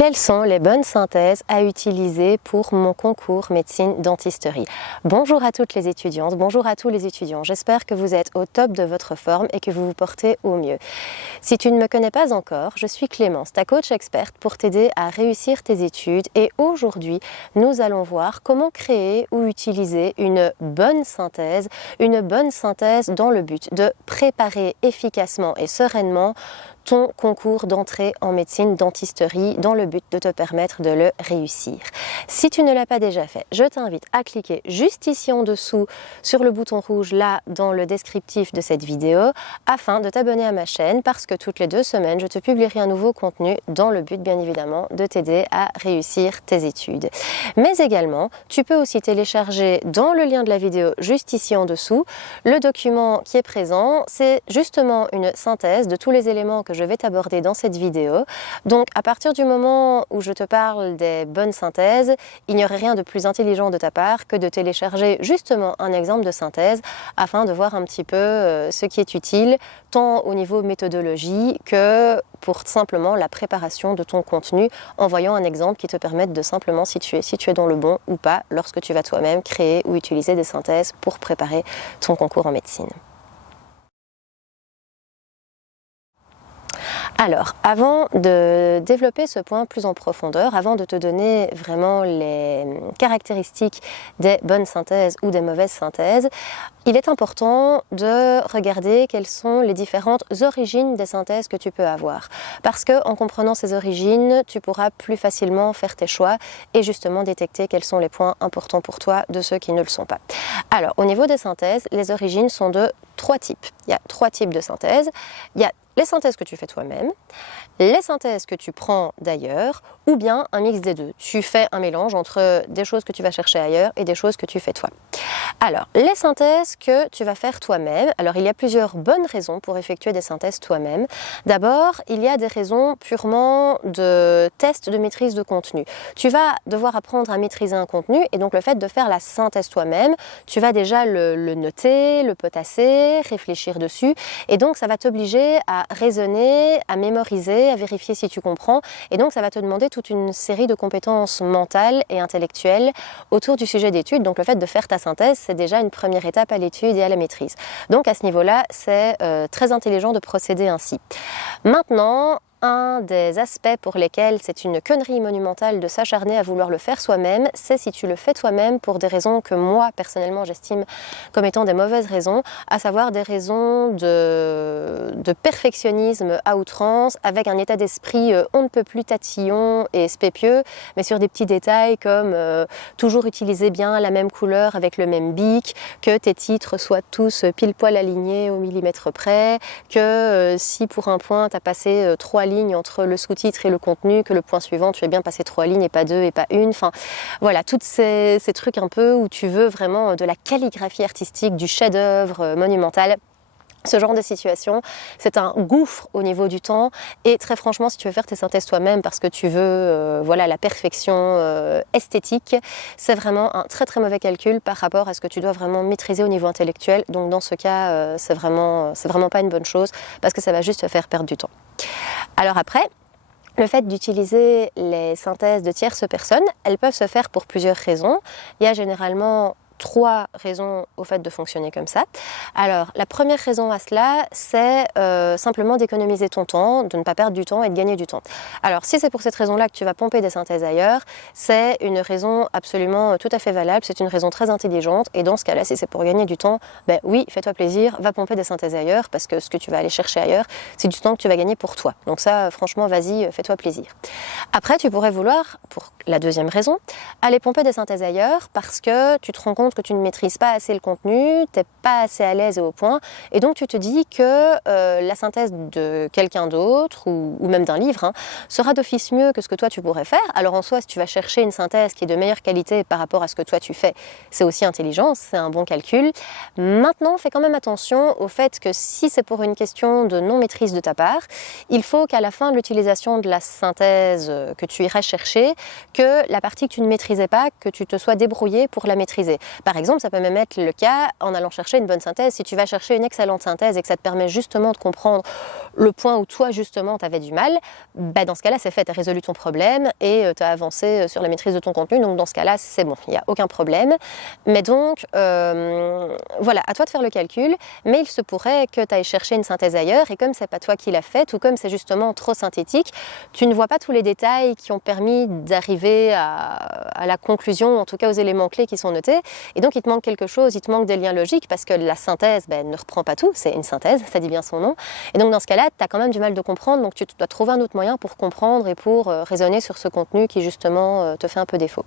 Quelles sont les bonnes synthèses à utiliser pour mon concours médecine dentisterie? Bonjour à toutes les étudiantes, bonjour à tous les étudiants. J'espère que vous êtes au top de votre forme et que vous vous portez au mieux. Si tu ne me connais pas encore, je suis Clémence, ta coach experte pour t'aider à réussir tes études et aujourd'hui, nous allons voir comment créer ou utiliser une bonne synthèse dans le but de préparer efficacement et sereinement ton concours d'entrée en médecine dentisterie dans le but de te permettre de le réussir. Si tu ne l'as pas déjà fait, je t'invite à cliquer juste ici en dessous sur le bouton rouge là dans le descriptif de cette vidéo afin de t'abonner à ma chaîne parce que toutes les 2 semaines, je te publierai un nouveau contenu dans le but bien évidemment de t'aider à réussir tes études. Mais également, tu peux aussi télécharger dans le lien de la vidéo juste ici en dessous le document qui est présent. C'est justement une synthèse de tous les éléments que je vais t'aborder dans cette vidéo. Donc à partir du moment où je te parle des bonnes synthèses, il n'y aurait rien de plus intelligent de ta part que de télécharger justement un exemple de synthèse afin de voir un petit peu ce qui est utile tant au niveau méthodologie que pour simplement la préparation de ton contenu en voyant un exemple qui te permette de simplement situer si tu es dans le bon ou pas lorsque tu vas toi-même créer ou utiliser des synthèses pour préparer ton concours en médecine. Alors, avant de développer ce point plus en profondeur, avant de te donner vraiment les caractéristiques des bonnes synthèses ou des mauvaises synthèses, il est important de regarder quelles sont les différentes origines des synthèses que tu peux avoir. Parce qu'en comprenant ces origines, tu pourras plus facilement faire tes choix et justement détecter quels sont les points importants pour toi de ceux qui ne le sont pas. Alors, au niveau des synthèses, les origines sont de 3 types. Il y a 3 types de synthèses. Il y a les synthèses que tu fais toi-même, les synthèses que tu prends d'ailleurs, ou bien un mix des deux. Tu fais un mélange entre des choses que tu vas chercher ailleurs et des choses que tu fais toi. Alors, les synthèses que tu vas faire toi-même, alors il y a plusieurs bonnes raisons pour effectuer des synthèses toi-même. D'abord, il y a des raisons purement de test de maîtrise de contenu. Tu vas devoir apprendre à maîtriser un contenu et donc le fait de faire la synthèse toi-même, tu vas déjà le noter, le potasser, réfléchir dessus et donc ça va t'obliger à raisonner, à mémoriser, à vérifier si tu comprends et donc ça va te demander toute une série de compétences mentales et intellectuelles autour du sujet d'étude. Donc le fait de faire ta synthèse, c'est déjà une première étape à l'étude et à la maîtrise. Donc à ce niveau-là, c'est très intelligent de procéder ainsi. Maintenant, un des aspects pour lesquels c'est une connerie monumentale de s'acharner à vouloir le faire soi-même, c'est si tu le fais toi-même pour des raisons que moi, personnellement, j'estime comme étant des mauvaises raisons, à savoir des raisons de perfectionnisme à outrance, avec un état d'esprit on ne peut plus tatillon et spépieux, mais sur des petits détails comme toujours utiliser bien la même couleur avec le même bic, que tes titres soient tous pile poil alignés au millimètre près, que si pour un point tu as passé 3 lignes entre le sous-titre et le contenu, que le point suivant tu aies bien passé 3 lignes et pas 2 et pas 1, enfin voilà, tous ces trucs un peu où tu veux vraiment de la calligraphie artistique, du chef-d'œuvre monumental. Ce genre de situation, c'est un gouffre au niveau du temps et très franchement, si tu veux faire tes synthèses toi-même parce que tu veux voilà, la perfection esthétique, c'est vraiment un très très mauvais calcul par rapport à ce que tu dois vraiment maîtriser au niveau intellectuel. Donc dans ce cas, c'est vraiment pas une bonne chose parce que ça va juste te faire perdre du temps. Alors après, le fait d'utiliser les synthèses de tierces personnes, elles peuvent se faire pour plusieurs raisons. Il y a généralement 3 raisons au fait de fonctionner comme ça. Alors, la première raison à cela, c'est simplement d'économiser ton temps, de ne pas perdre du temps et de gagner du temps. Alors, si c'est pour cette raison-là que tu vas pomper des synthèses ailleurs, c'est une raison absolument tout à fait valable, c'est une raison très intelligente et dans ce cas-là, si c'est pour gagner du temps, ben oui, fais-toi plaisir, va pomper des synthèses ailleurs parce que ce que tu vas aller chercher ailleurs, c'est du temps que tu vas gagner pour toi. Donc ça, franchement, vas-y, fais-toi plaisir. Après, tu pourrais vouloir, pour la deuxième raison, aller pomper des synthèses ailleurs parce que tu te rends compte que tu ne maîtrises pas assez le contenu, tu n'es pas assez à l'aise et au point, et donc tu te dis que la synthèse de quelqu'un d'autre ou même d'un livre sera d'office mieux que ce que toi tu pourrais faire. Alors en soi, si tu vas chercher une synthèse qui est de meilleure qualité par rapport à ce que toi tu fais, c'est aussi intelligent, c'est un bon calcul. Maintenant, fais quand même attention au fait que si c'est pour une question de non-maîtrise de ta part, il faut qu'à la fin de l'utilisation de la synthèse que tu iras chercher, que la partie que tu ne maîtrisais pas, que tu te sois débrouillé pour la maîtriser. Par exemple, ça peut même être le cas en allant chercher une bonne synthèse. Si tu vas chercher une excellente synthèse et que ça te permet justement de comprendre le point où toi justement tu avais du mal, bah dans ce cas-là c'est fait, tu as résolu ton problème et tu as avancé sur la maîtrise de ton contenu, donc dans ce cas-là c'est bon, il n'y a aucun problème. Mais donc voilà, à toi de faire le calcul, mais il se pourrait que tu ailles chercher une synthèse ailleurs et comme c'est pas toi qui l'as faite ou comme c'est justement trop synthétique, tu ne vois pas tous les détails qui ont permis d'arriver à la conclusion, en tout cas aux éléments clés qui sont notés, et donc il te manque quelque chose, il te manque des liens logiques parce que la synthèse ne reprend pas tout, c'est une synthèse, ça dit bien son nom, et donc dans ce cas-là tu as quand même du mal de comprendre, donc tu dois trouver un autre moyen pour comprendre et pour raisonner sur ce contenu qui justement te fait un peu défaut.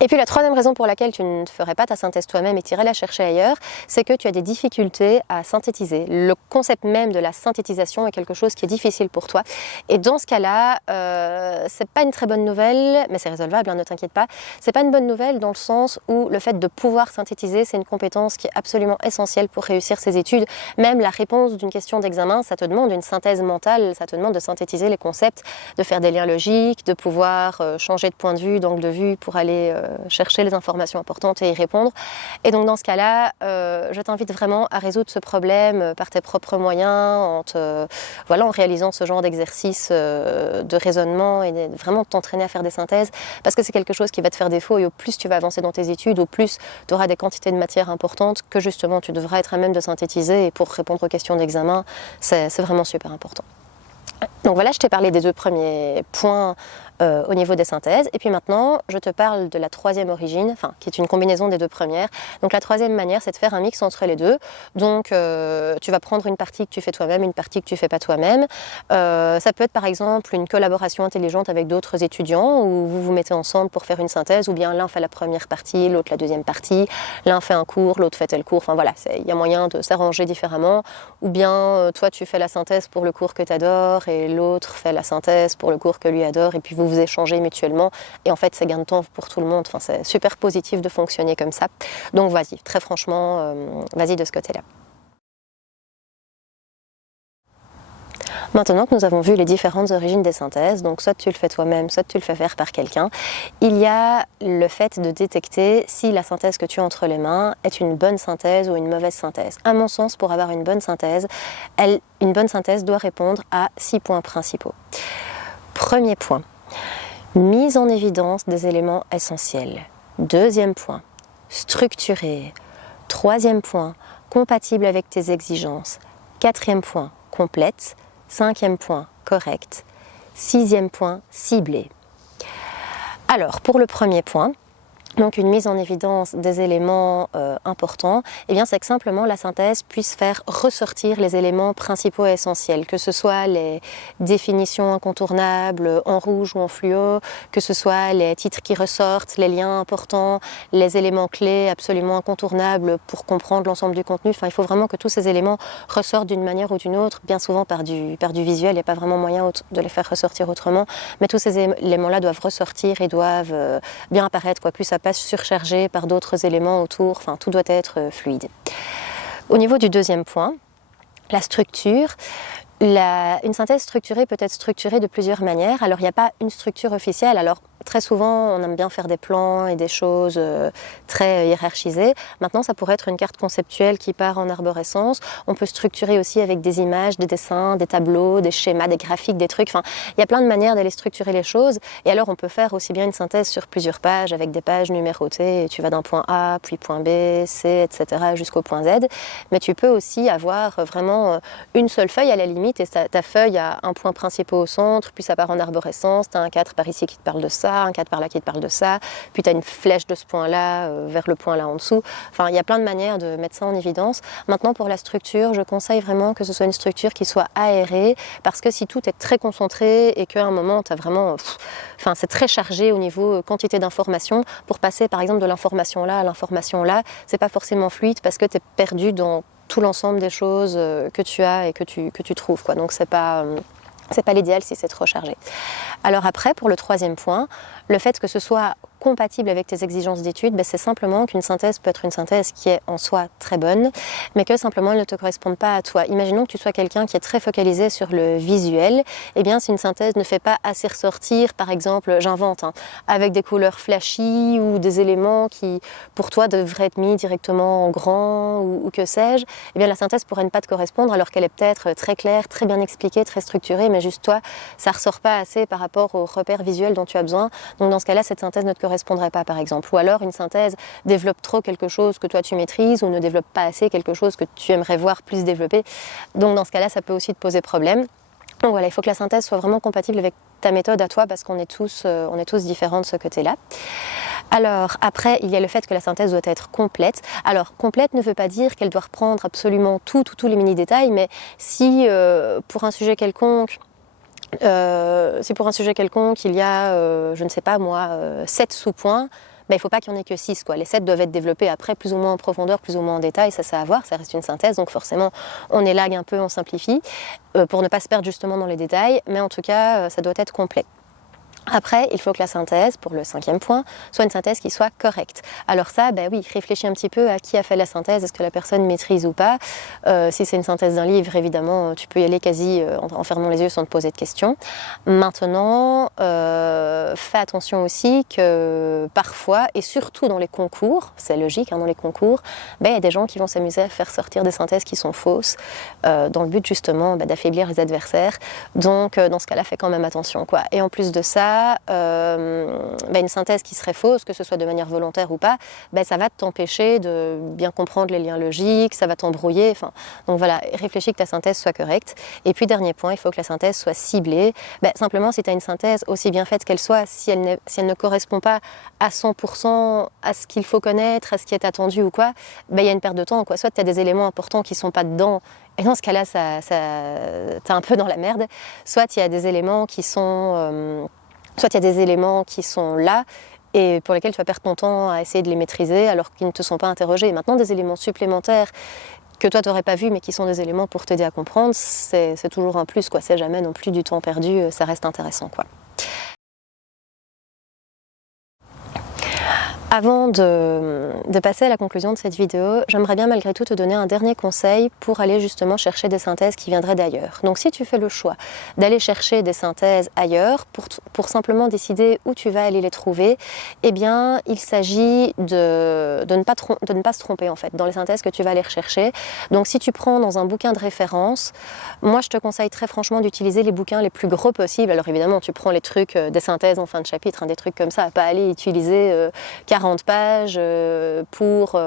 Et puis la troisième raison pour laquelle tu ne ferais pas ta synthèse toi-même et tu irais la chercher ailleurs, c'est que tu as des difficultés à synthétiser. Le concept même de la synthétisation est quelque chose qui est difficile pour toi. Et dans ce cas-là, c'est pas une très bonne nouvelle, mais c'est résolvable, hein, ne t'inquiète pas. C'est pas une bonne nouvelle dans le sens où le fait de pouvoir synthétiser, c'est une compétence qui est absolument essentielle pour réussir ses études. Même la réponse d'une question d'examen, ça te demande une synthèse mentale, ça te demande de synthétiser les concepts, de faire des liens logiques, de pouvoir changer de point de vue, d'angle de vue pour aller chercher les informations importantes et y répondre. Et donc dans ce cas-là, je t'invite vraiment à résoudre ce problème par tes propres moyens, en réalisant ce genre d'exercice de raisonnement et vraiment t'entraîner à faire des synthèses, parce que c'est quelque chose qui va te faire défaut et au plus tu vas avancer dans tes études, au plus tu auras des quantités de matière importantes que justement tu devras être à même de synthétiser, et pour répondre aux questions d'examen, c'est vraiment super important. Donc voilà, je t'ai parlé des deux premiers points au niveau des synthèses. Et puis maintenant, je te parle de la troisième origine, qui est une combinaison des deux premières. Donc la troisième manière, c'est de faire un mix entre les deux. Donc tu vas prendre une partie que tu fais toi-même, une partie que tu fais pas toi-même. Ça peut être par exemple une collaboration intelligente avec d'autres étudiants où vous vous mettez ensemble pour faire une synthèse, ou bien l'un fait la première partie, l'autre la deuxième partie, l'un fait un cours, l'autre fait tel cours. Enfin voilà, il y a moyen de s'arranger différemment. Ou bien toi tu fais la synthèse pour le cours que tu adores et l'autre fait la synthèse pour le cours que lui adore, et puis vous échangez mutuellement, et en fait c'est gain de temps pour tout le monde. Enfin, c'est super positif de fonctionner comme ça. Donc vas-y, très franchement, vas-y de ce côté-là. Maintenant que nous avons vu les différentes origines des synthèses, donc soit tu le fais toi-même, soit tu le fais faire par quelqu'un, il y a le fait de détecter si la synthèse que tu as entre les mains est une bonne synthèse ou une mauvaise synthèse. À mon sens, pour avoir une bonne synthèse doit répondre à 6 points principaux. Premier point, mise en évidence des éléments essentiels. Deuxième point, structuré. Troisième point, compatible avec tes exigences. Quatrième point, complète. Cinquième point, correct. Sixième point, ciblé. Alors, pour le premier point, donc une mise en évidence des éléments importants, c'est que simplement la synthèse puisse faire ressortir les éléments principaux et essentiels, que ce soit les définitions incontournables en rouge ou en fluo, que ce soit les titres qui ressortent, les liens importants, les éléments clés absolument incontournables pour comprendre l'ensemble du contenu. Enfin, il faut vraiment que tous ces éléments ressortent d'une manière ou d'une autre, bien souvent par du visuel, il n'y a pas vraiment moyen de les faire ressortir autrement, mais tous ces éléments-là doivent ressortir et doivent bien apparaître, plus ça passe surchargé par d'autres éléments autour, tout doit être fluide. Au niveau du deuxième point, la structure. Une synthèse structurée peut être structurée de plusieurs manières. Alors il n'y a pas une structure officielle. Alors très souvent on aime bien faire des plans et des choses très hiérarchisées. Maintenant ça pourrait être une carte conceptuelle qui part en arborescence. On peut structurer aussi avec des images, des dessins, des tableaux, des schémas, des graphiques, des trucs. Il y a plein de manières d'aller structurer les choses. Et alors on peut faire aussi bien une synthèse sur plusieurs pages avec des pages numérotées. Et tu vas d'un point A, puis point B, C, etc. jusqu'au point Z. Mais tu peux aussi avoir vraiment une seule feuille à la limite, et ta feuille a un point principal au centre, puis ça part en arborescence, tu as un cadre par ici qui te parle de ça, un cadre par là qui te parle de ça, puis tu as une flèche de ce point-là vers le point là en dessous. Enfin, il y a plein de manières de mettre ça en évidence. Maintenant, pour la structure, je conseille vraiment que ce soit une structure qui soit aérée, parce que si tout est très concentré et qu'à un moment, tu as vraiment... c'est très chargé au niveau quantité d'informations, pour passer par exemple de l'information là à l'information là, c'est pas forcément fluide parce que tu es perdu dans tout l'ensemble des choses que tu as et que tu trouves, Donc c'est pas l'idéal si c'est trop chargé. Alors après, pour le troisième point, le fait que ce soit compatible avec tes exigences d'études, c'est simplement qu'une synthèse peut être une synthèse qui est en soi très bonne, mais que simplement elle ne te corresponde pas à toi. Imaginons que tu sois quelqu'un qui est très focalisé sur le visuel, et bien si une synthèse ne fait pas assez ressortir, par exemple, j'invente, avec des couleurs flashy ou des éléments qui pour toi devraient être mis directement en grand ou que sais-je, et bien la synthèse pourrait ne pas te correspondre alors qu'elle est peut-être très claire, très bien expliquée, très structurée, mais juste toi, ça ressort pas assez par rapport aux repères visuels dont tu as besoin. Donc dans ce cas-là, cette synthèse ne te correspondrait pas, par exemple. Ou alors une synthèse développe trop quelque chose que toi tu maîtrises ou ne développe pas assez quelque chose que tu aimerais voir plus développé. Donc dans ce cas-là, ça peut aussi te poser problème. Donc voilà, il faut que la synthèse soit vraiment compatible avec ta méthode à toi parce qu'on est tous différents de ce côté-là. Alors après, il y a le fait que la synthèse doit être complète. Alors complète ne veut pas dire qu'elle doit reprendre absolument tous les mini-détails, mais si pour un sujet quelconque, il y a, je ne sais pas moi, 7 sous-points, il ne faut pas qu'il n'y en ait que 6. Les 7 doivent être développés après, plus ou moins en profondeur, plus ou moins en détail, ça c'est à voir, ça reste une synthèse, donc forcément on élague un peu, on simplifie, pour ne pas se perdre justement dans les détails, mais en tout cas ça doit être complet. Après, il faut que la synthèse, pour le 5e point, soit une synthèse qui soit correcte. Alors ça, oui, réfléchis un petit peu à qui a fait la synthèse, est-ce que la personne maîtrise ou pas. Si c'est une synthèse d'un livre, évidemment, tu peux y aller quasi en fermant les yeux sans te poser de questions. Maintenant, fais attention aussi que parfois, et surtout dans les concours, c'est logique, dans les concours, il y a des gens qui vont s'amuser à faire sortir des synthèses qui sont fausses, dans le but justement d'affaiblir les adversaires. Donc dans ce cas-là, fais quand même attention, quoi. Et en plus de ça, une synthèse qui serait fausse, que ce soit de manière volontaire ou pas, ça va t'empêcher de bien comprendre les liens logiques, ça va t'embrouiller. Donc voilà, réfléchis que ta synthèse soit correcte. Et puis dernier point, il faut que la synthèse soit ciblée. Simplement, si tu as une synthèse aussi bien faite qu'elle soit, si elle ne correspond pas à 100% à ce qu'il faut connaître, à ce qui est attendu ou quoi, il y a une perte de temps, quoi. Soit tu as des éléments importants qui ne sont pas dedans, et dans ce cas-là, t'es un peu dans la merde. Soit il y a des éléments qui sont là et pour lesquels tu vas perdre ton temps à essayer de les maîtriser alors qu'ils ne te sont pas interrogés. Et maintenant, des éléments supplémentaires que toi tu n'aurais pas vus mais qui sont des éléments pour t'aider à comprendre, c'est toujours un plus, quoi. C'est jamais non plus du temps perdu, ça reste intéressant, quoi. Avant de passer à la conclusion de cette vidéo, j'aimerais bien malgré tout te donner un dernier conseil pour aller justement chercher des synthèses qui viendraient d'ailleurs. Donc si tu fais le choix d'aller chercher des synthèses ailleurs pour simplement décider où tu vas aller les trouver, eh bien il s'agit de ne pas se tromper en fait dans les synthèses que tu vas aller rechercher. Donc si tu prends dans un bouquin de référence, moi je te conseille très franchement d'utiliser les bouquins les plus gros possibles. Alors évidemment tu prends les trucs des synthèses en fin de chapitre, des trucs comme ça, pas aller utiliser 40 pages pour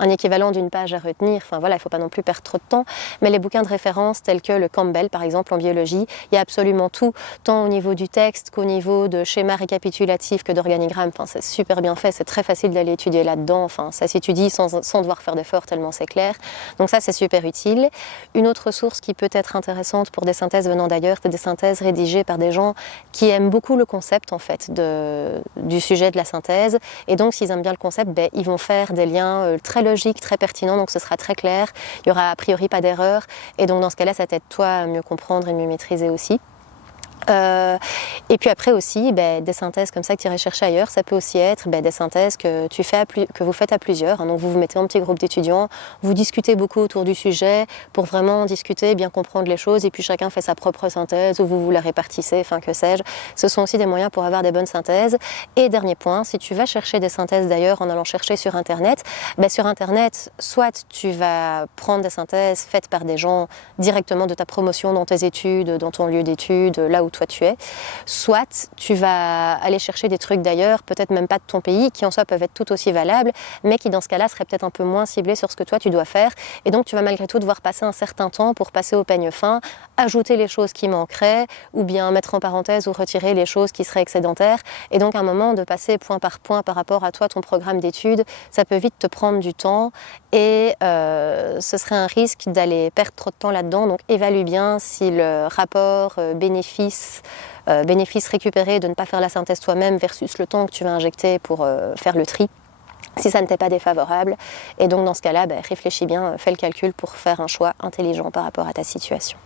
un équivalent d'une page à retenir. Enfin voilà, il ne faut pas non plus perdre trop de temps. Mais les bouquins de référence tels que le Campbell, par exemple, en biologie, il y a absolument tout, tant au niveau du texte qu'au niveau de schémas récapitulatifs que d'organigrammes. Enfin, c'est super bien fait, c'est très facile d'aller étudier là-dedans. Enfin, ça s'étudie sans devoir faire d'efforts, tellement c'est clair. Donc ça, c'est super utile. Une autre source qui peut être intéressante pour des synthèses venant d'ailleurs, c'est des synthèses rédigées par des gens qui aiment beaucoup le concept, en fait, du sujet de la synthèse. Et donc, s'ils aiment bien le concept, ils vont faire des liens très logique, très pertinent, donc ce sera très clair, il n'y aura a priori pas d'erreur, et donc dans ce cas-là, ça t'aide toi à mieux comprendre et mieux maîtriser aussi. Et puis après aussi, des synthèses comme ça que tu irais chercher ailleurs, ça peut aussi être des synthèses que vous faites à plusieurs. Donc vous vous mettez en petit groupe d'étudiants, vous discutez beaucoup autour du sujet pour vraiment discuter, bien comprendre les choses, et puis chacun fait sa propre synthèse ou vous la répartissez, enfin que sais-je. Ce sont aussi des moyens pour avoir des bonnes synthèses. Et dernier point, si tu vas chercher des synthèses d'ailleurs en allant chercher sur Internet, sur Internet, soit tu vas prendre des synthèses faites par des gens directement de ta promotion dans tes études, dans ton lieu d'études, là où toi tu es, soit tu vas aller chercher des trucs d'ailleurs, peut-être même pas de ton pays, qui en soi peuvent être tout aussi valables, mais qui dans ce cas-là seraient peut-être un peu moins ciblés sur ce que toi tu dois faire, et donc tu vas malgré tout devoir passer un certain temps pour passer au peigne fin, ajouter les choses qui manqueraient, ou bien mettre en parenthèse ou retirer les choses qui seraient excédentaires, et donc à un moment de passer point par point par rapport à toi, ton programme d'études, ça peut vite te prendre du temps, et ce serait un risque d'aller perdre trop de temps là-dedans, donc évalue bien si le rapport bénéfice récupéré de ne pas faire la synthèse toi-même versus le temps que tu vas injecter pour faire le tri, si ça ne t'est pas défavorable. Et donc dans ce cas-là, réfléchis bien, fais le calcul pour faire un choix intelligent par rapport à ta situation.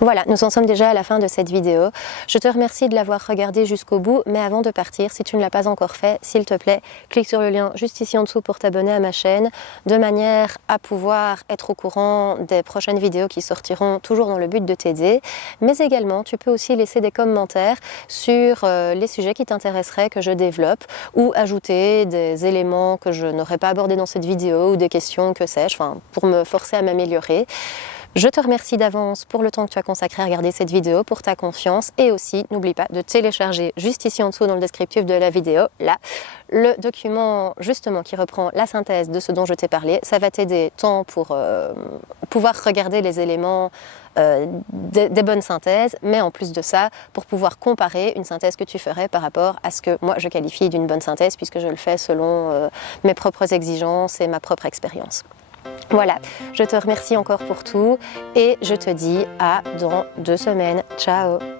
Voilà, nous en sommes déjà à la fin de cette vidéo. Je te remercie de l'avoir regardée jusqu'au bout, mais avant de partir, si tu ne l'as pas encore fait, s'il te plaît, clique sur le lien juste ici en dessous pour t'abonner à ma chaîne, de manière à pouvoir être au courant des prochaines vidéos qui sortiront, toujours dans le but de t'aider. Mais également, tu peux aussi laisser des commentaires sur les sujets qui t'intéresseraient que je développe, ou ajouter des éléments que je n'aurais pas abordés dans cette vidéo, ou des questions, que sais-je, enfin, pour me forcer à m'améliorer. Je te remercie d'avance pour le temps que tu as consacré à regarder cette vidéo, pour ta confiance, et aussi n'oublie pas de télécharger juste ici en dessous dans le descriptif de la vidéo, là, le document justement qui reprend la synthèse de ce dont je t'ai parlé. Ça va t'aider tant pour pouvoir regarder les éléments des bonnes synthèses, mais en plus de ça, pour pouvoir comparer une synthèse que tu ferais par rapport à ce que moi je qualifie d'une bonne synthèse, puisque je le fais selon mes propres exigences et ma propre expérience. Voilà, je te remercie encore pour tout et je te dis à dans 2 semaines. Ciao!